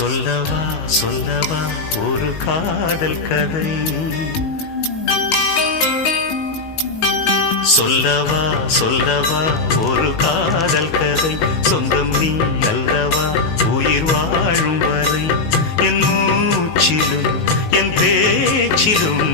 சொல்லவா சொல்லவா ஒரு காதல் கதை சொல்லவா சொல்லவா ஒரு காதல் கதை சொந்தம் நீ அல்லவா உயிர் வாழும் வரை என் மூச்சிலும் என் பேச்சிலும்